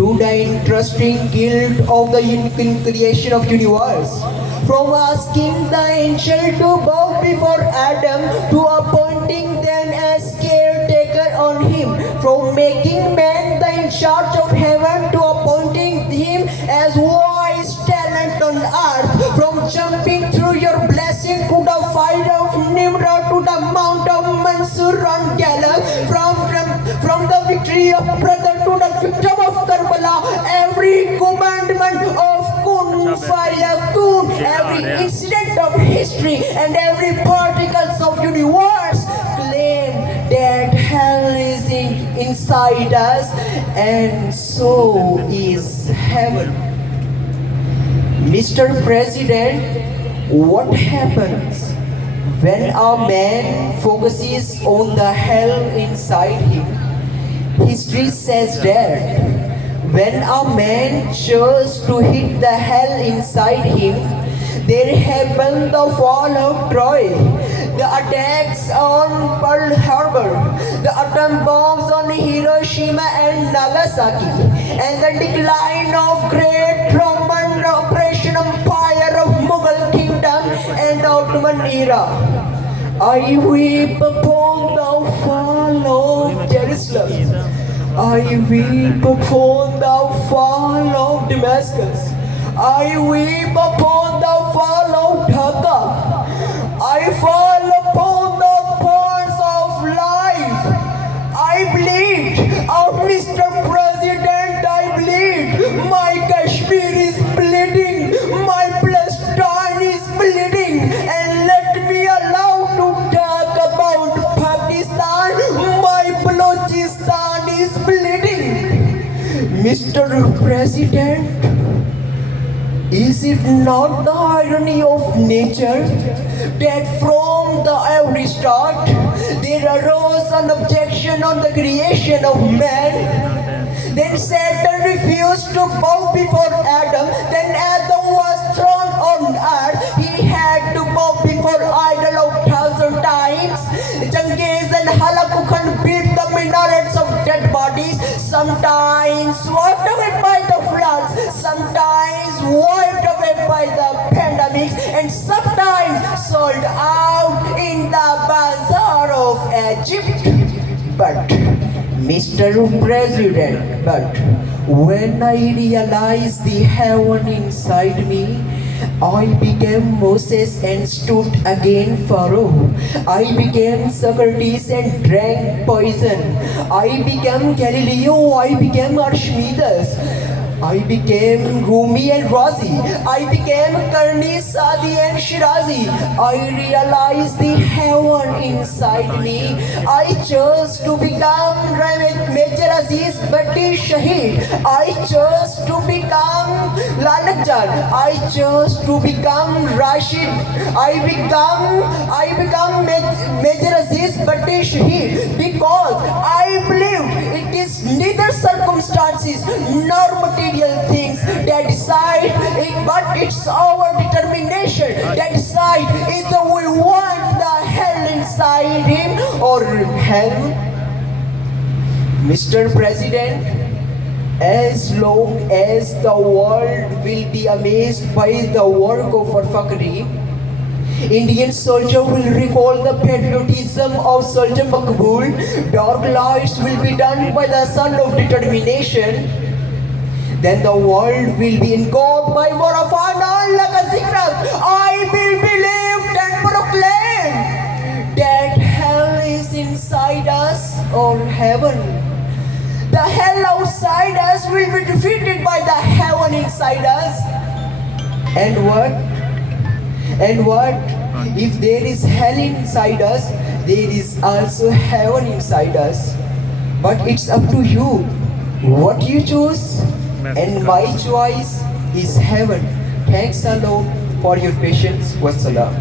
to the interesting guilt of the creation of universe. From asking the angel to bow before Adam to appointing them as caretaker on him, from making man the in charge of heaven to appointing him as wise talent on earth, from jumping through your blessing to the fire of Nimrod to the mount of Mansur on Gallup, from the victory of brother to the victim of Karbala, every commandment of Kun Fayakun, every incident of history and every particles of universe claim that hell is inside us, and so is heaven. Mr. President, what happens when a man focuses on the hell inside him? History says that when a man chose to hit the hell inside him, there happened the fall of Troy, the attacks on Pearl Harbor, the atom bombs on Hiroshima and Nagasaki, and the decline of great Roman oppression empire of Mughal kingdom and the Ottoman era. I weep upon the fall of Jerusalem. I weep upon the fall of Damascus. I weep upon the fall of Dhaka. I fall upon the thorns of life. I bleed. Oh, Mr. President, I bleed. My Kashmir is bleeding. My Palestine is bleeding. And let me allow to talk about Pakistan. My Balochistan is bleeding. Mr. President, is it not the irony of nature that from the every start there arose an objection on the creation of man? Then Satan refused to bow before Adam. Then Adam was thrown on earth. He had to bow before idol of 1,000 times. Genghis and Halakukhan beat the minarets of dead bodies, sometimes swept away by the floods, sometimes wiped away by the pandemics, and sometimes sold out in the bazaar of Egypt. But Mr. President, but when I realized the heaven inside me, I became Moses and stood against Pharaoh. I became Socrates and drank poison. I became Galileo. I became Archimedes. I became Rumi and Razi. I became Karni, Sadi and Shirazi. I realized the heaven inside me. I chose to become Major Aziz Bhatti Shahid. I chose to become Lalakjan. I chose to become Rashid. I become Major Aziz Bhatti Shahid because I believe it is neither circumstances nor material things that decide it, but it's our determination that decide either we want the hell inside him or heaven. Mr. President, as long as the world will be amazed by the work of Fakri, Indian soldier will recall the patriotism of Soldier Makbul. Dark lights will be done by the sun of determination. Then the world will be engulfed by Morafana like a zikrat. I will believe and proclaim that hell is inside us or heaven. The hell outside us will be defeated by the heaven inside us. And what? And what? If there is hell inside us, there is also heaven inside us. But it's up to you what you choose. And my choice is heaven. Thanks a lot for your patience. Wassalam.